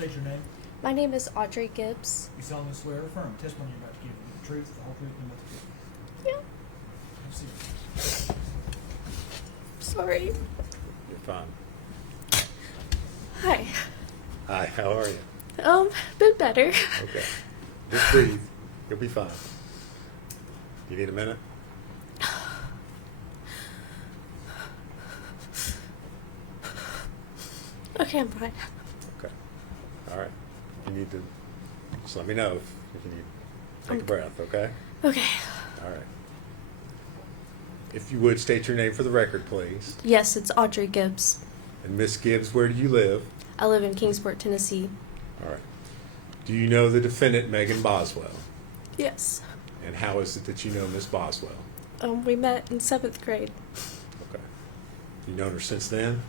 State your name. My name is Audrey Gibbs. You solemnly swear or affirm testimony you're about to give the truth, the whole truth, and nothing but the truth. Yeah. Have a seat. Sorry. You're fine. Hi. Hi, how are you? Been better. Okay. Just breathe. You'll be fine. You need a minute? Okay, I'm fine. Okay. All right. You need to just let me know if you need to take a breath, okay? Okay. All right. If you would state your name for the record, please. Yes, it's Audrey Gibbs. And Miss Gibbs, where do you live? I live in Kingsport, Tennessee. All right. Do you know the defendant, Megan Boswell? Yes. And how is it that you know Miss Boswell? We met in 7th grade. Okay. You known her since then?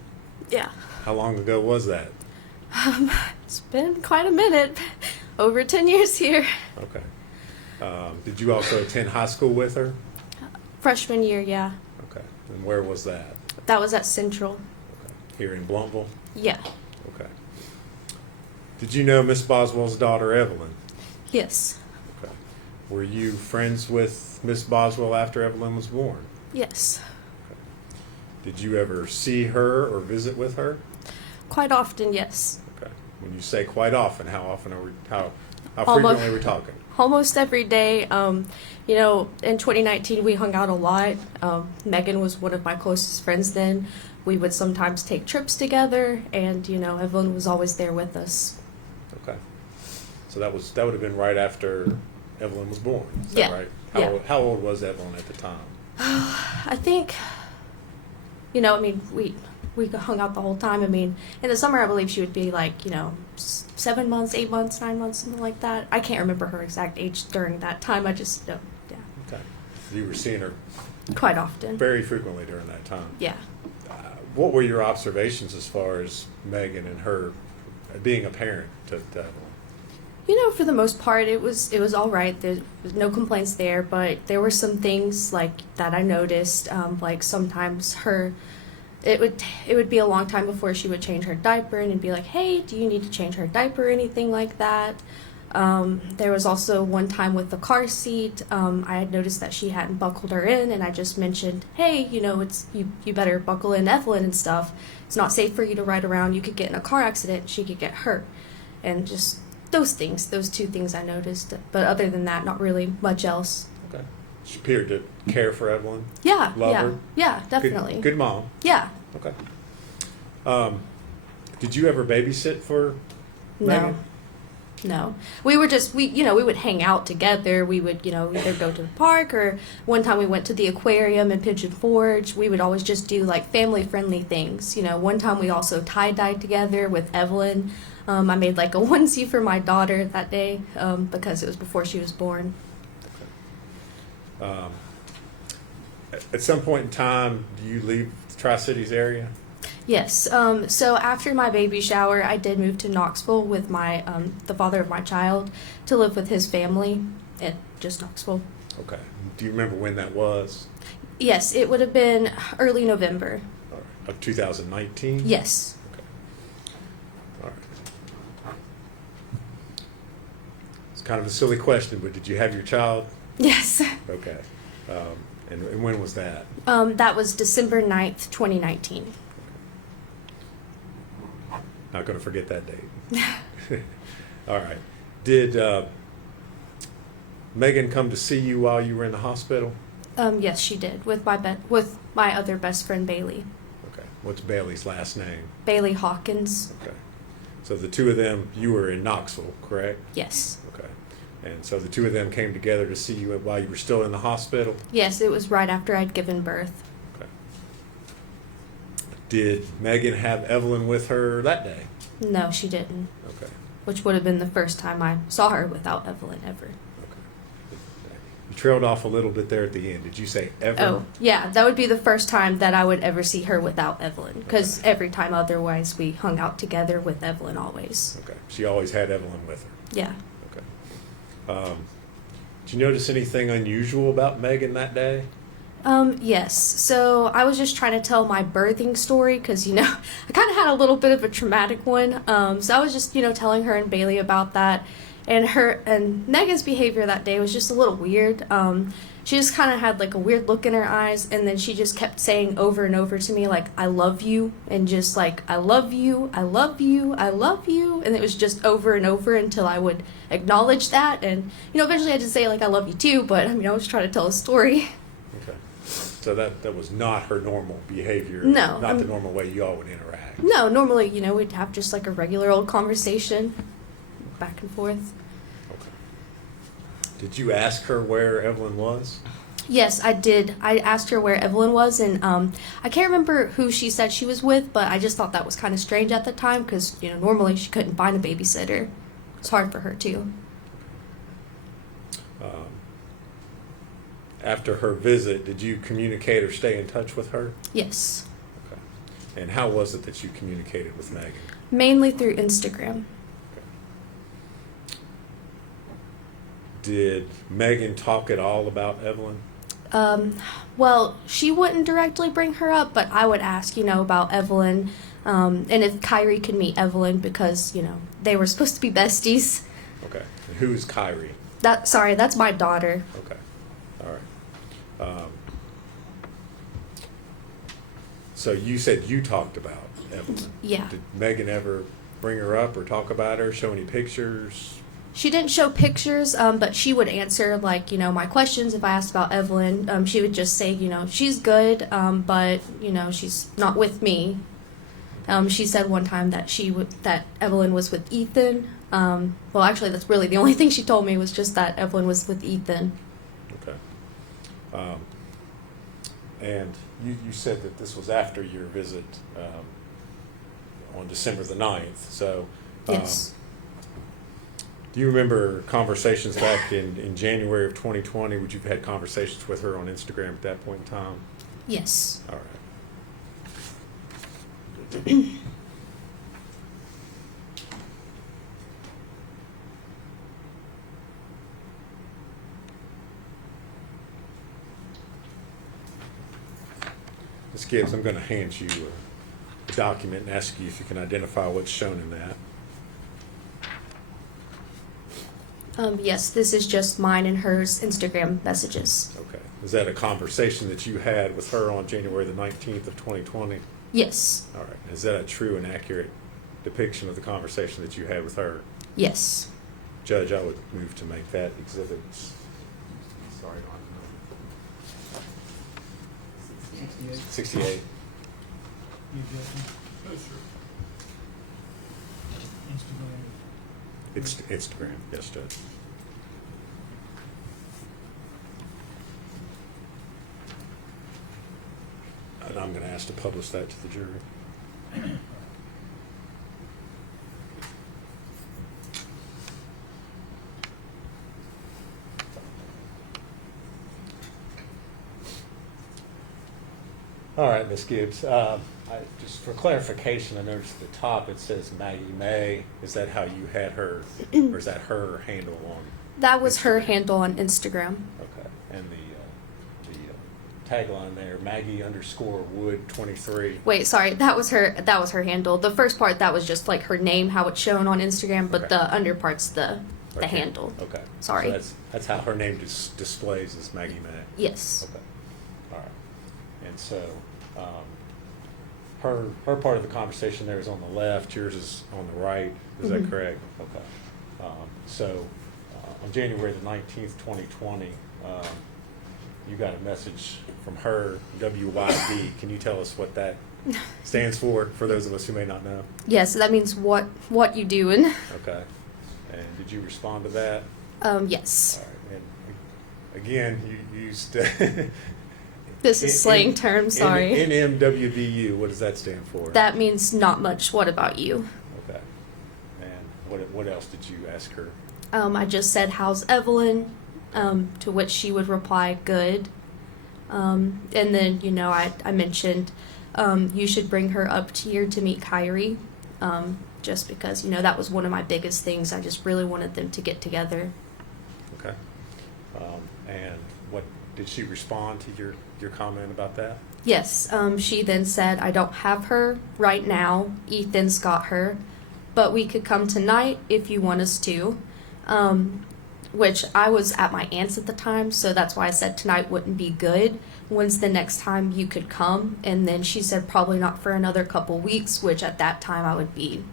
Yeah. How long ago was that? It's been quite a minute. Over 10 years here. Okay. Did you also attend high school with her? Freshman year, yeah. Okay. And where was that? That was at Central. Okay. Here in Bluntville? Yeah. Okay. Did you know Miss Boswell's daughter, Evelyn? Yes. Okay. Were you friends with Miss Boswell after Evelyn was born? Yes. Okay. Did you ever see her or visit with her? Quite often, yes. Okay. When you say quite often, how often are we, how Almost- frequently are we talking? Almost every day. In 2019 we hung out a lot. Megan was one of my closest friends then. We would sometimes take trips together, and Evelyn was always there with us. Okay. So that would have been right after Evelyn was born. Is that Yeah. right? Yeah. How old was Evelyn at the time? I think, we hung out the whole time. In the summer I believe she would be like, 7 months, 8 months, 9 months, something like that. I can't remember her exact age during that time. I just know, yeah, Okay. You were seeing her quite often. very frequently during that time. Yeah. What were your observations as far as Megan and her being a parent to Evelyn? For the most part, it was all right. There was no complaints there, but there were some things like that I noticed. Like sometimes it would be a long time before she would change her diaper, and it'd be like, hey, do you need to change her diaper or anything like that? There was also one time with the car seat. I had noticed that she hadn't buckled her in, and I just mentioned, hey, it's you better buckle in Evelyn and stuff. It's not safe for you to ride around. You could get in a car accident. She could get hurt, and just those two things I noticed. But other than that, not really much else. Okay. She appeared to care for Evelyn. Yeah, Love yeah, her. yeah, definitely. Good mom. Yeah. Okay. Did you ever babysit for No. Megan? No. We were just, we would hang out together. We would, either go to the park, or one time we went to the aquarium in Pigeon Forge. We would always just do like family-friendly things. One time we also tie-dyed together with Evelyn. I made like a onesie for my daughter that day because it was before she was born. At some point in time, do you leave the Tri-Cities area? Yes. So after my baby shower, I did move to Knoxville with my the father of my child to live with his family at just Knoxville. Okay. Do you remember when that was? Yes, it would have been early November. All right. Of 2019? Yes. Okay. All right. It's kind of a silly question, but did you have your child? Yes. Okay. And when was that? That was December 9th, 2019. Not going to forget that date. All right. Did Megan come to see you while you were in the hospital? Yes, she did, with my other best friend, Bailey. Okay. What's Bailey's last name? Bailey Hawkins. Okay. So the two of them, you were in Knoxville, correct? Yes. Okay. And so the two of them came together to see you while you were still in the hospital? Yes, it was right after I'd given birth. Okay. Did Megan have Evelyn with her that day? No, she didn't. Okay. Which would have been the first time I saw her without Evelyn ever. Okay. You trailed off a little bit there at the end. Did you say ever? Oh, yeah, that would be the first time that I would ever see her without Evelyn. Because every time otherwise we hung out together with Evelyn always. Okay. She always had Evelyn with her. Yeah. Okay. Did you notice anything unusual about Megan that day? Yes. So I was just trying to tell my birthing story because, I kind of had a little bit of a traumatic one. So I was just, telling her and Bailey about that. And Megan's behavior that day was just a little weird. She just kind of had like a weird look in her eyes, and then she just kept saying over and over to me, like, I love you, and just like, I love you, I love you, I love you. And it was just over and over until I would acknowledge that. And, eventually I had to say, like, I love you too, but I was trying to tell a story. Okay. So that was not her normal behavior? No. Not the normal way you all would interact? No, normally, we'd have just like a regular old conversation, back and forth. Did you ask her where Evelyn was? Yes, I did. I asked her where Evelyn was, and I can't remember who she said she was with, but I just thought that was kind of strange at the time because, normally she couldn't find a babysitter. It's hard for her, too. After her visit, did you communicate or stay in touch with her? Yes. Okay. And how was it that you communicated with Megan? Mainly through Instagram. Did Megan talk at all about Evelyn? Well, she wouldn't directly bring her up, but I would ask, about Evelyn, and if Kyrie could meet Evelyn because, they were supposed to be besties. Okay. And who's Kyrie? That's my daughter. Okay. All right. So you said you talked about Evelyn. Yeah. Did Megan ever bring her up or talk about her, show any pictures? She didn't show pictures, but she would answer, like, my questions if I asked about Evelyn. She would just say, she's good, but, she's not with me. She said one time that that Evelyn was with Ethan. Well, actually, that's really the only thing she told me was just that Evelyn was with Ethan. Okay. And you said that this was after your visit on December the 9th. So, Yes. do you remember conversations back in January of 2020? Would you have had conversations with her on Instagram at that point in time? Yes. All right. Ms. Gibbs, I'm going to hand you a document and ask you if you can identify what's shown in that. Yes, this is just mine and hers Instagram messages. Okay. Is that a conversation that you had with her on January the 19th of 2020? Yes. All right. Is that a true and accurate depiction of the conversation that you had with her? Yes. Judge, I would move to make that exhibit. Sorry, 68. 68. You Justin? Oh, sure. Instagram. It's Instagram. Yes, Judge. And I'm going to ask to publish that to the jury. All right, Ms. Gibbs. Just for clarification, I noticed at the top it says Maggie May. Is that how you had her, or is that her handle on? That was her Instagram? handle on Instagram. Okay, and the tagline there, Maggie_Wood 23. Wait, sorry, that was her handle. The first part, that was just like her name, how it's shown on Instagram, but Okay. the under part's the Okay. handle. Okay. Sorry. So that's how her name displays as Maggie May. Yes. Okay. All right. And so her part of the conversation there is on the left. Yours is on the right. Is that Mhm. correct? Okay. So on January the 19th, 2020, you got a message from her, WYD. Can you tell us what that stands for those of us who may not know? Yes, that means what you doing. Okay. And did you respond to that? Yes. All right. And again, you used This is slang term, sorry. NMWDU. What does that stand for? That means not much. What about you? Okay. And what else did you ask her? I just said, how's Evelyn? To which she would reply, good. And then, I mentioned you should bring her up here to meet Kyrie, just because, that was one of my biggest things. I just really wanted them to get together. Okay. And what did she respond to your comment about that? Yes, she then said, I don't have her right now. Ethan's got her, but we could come tonight if you want us to. Which I was at my aunt's at the time, so that's why I said tonight wouldn't be good. When's the next time you could come? And then she said probably not for another couple weeks, which at that time I would be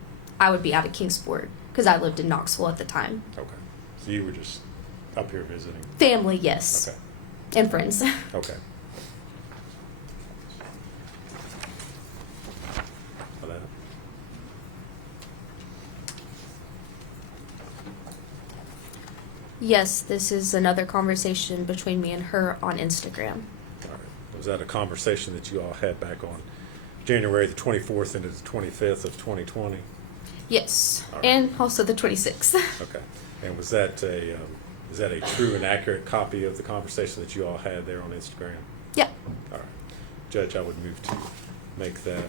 out of Kingsport because I lived in Knoxville at the time. Okay. So you were just up here visiting? Family, yes. Okay. And friends. Okay. Well, that- Yes, this is another conversation between me and her on Instagram. All right. Was that a conversation that you all had back on January the 24th into the 25th of 2020? Yes, All right. and also the 26th. Okay. And was that is that a true and accurate copy of the conversation that you all had there on Instagram? Yeah. All right. Judge, I would move to make that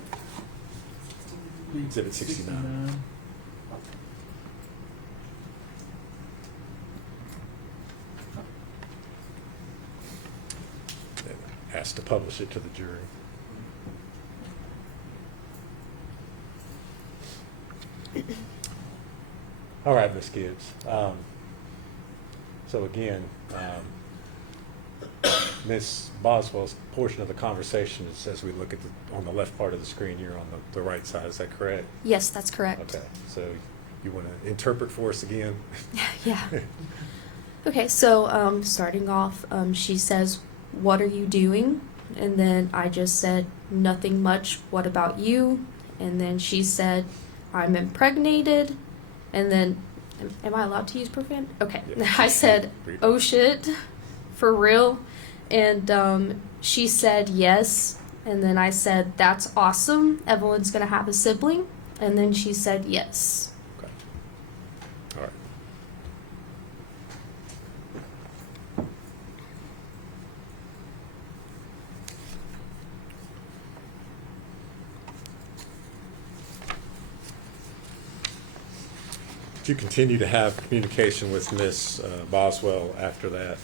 Exhibit 69. and ask to publish it to the jury. All right, Ms. Gibbs. So again, Ms. Boswell's portion of the conversation is as we look at on the left part of the screen here on the right side. Is that correct? Yes, that's correct. Okay. So you want to interpret for us again? Yeah. Okay, so starting off, she says, "What are you doing?" And then I just said, "Nothing much. What about you?" And then she said, "I'm impregnated." And then, am I allowed to use profanity? Okay. Yeah. I said, Read. "Oh shit, for real?" And she said yes. And then I said, "That's awesome. Evelyn's gonna have a sibling." And then she said yes. Okay. All right. Did you continue to have communication with Miss Boswell after that?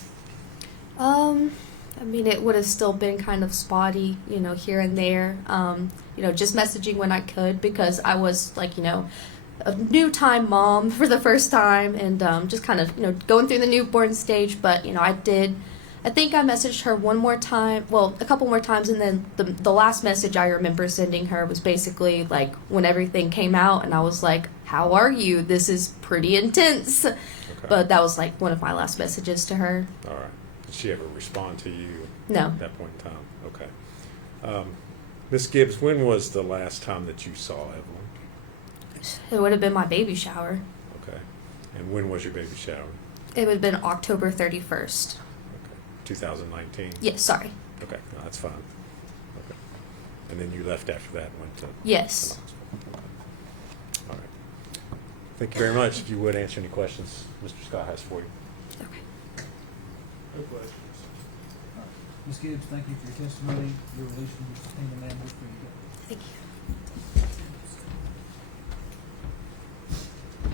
I mean, it would have still been kind of spotty, here and there. Just messaging when I could because I was like, a new time mom for the first time and just kind of, going through the newborn stage. But, I think I messaged her one more time, well, a couple more times. And then the last message I remember sending her was basically like when everything came out and I was like, "How are you? This is pretty intense." Okay. But that was like one of my last messages to her. All right. Did she ever respond to you No. at that point in time? Okay. Ms. Gibbs, when was the last time that you saw Evelyn? It would have been my baby shower. Okay. And when was your baby shower? It would have been October 31st. Okay. 2019? Yes, sorry. Okay. No, that's fine. Okay. And then you left after that and went to Yes. to Knoxville. Okay. All right. Thank you very much. If you would answer any questions Mr. Scott has for you. Okay. No questions. Ms. Gibbs, thank you for your testimony. Your release from the subpoena, ma'am, will be good. Thank you.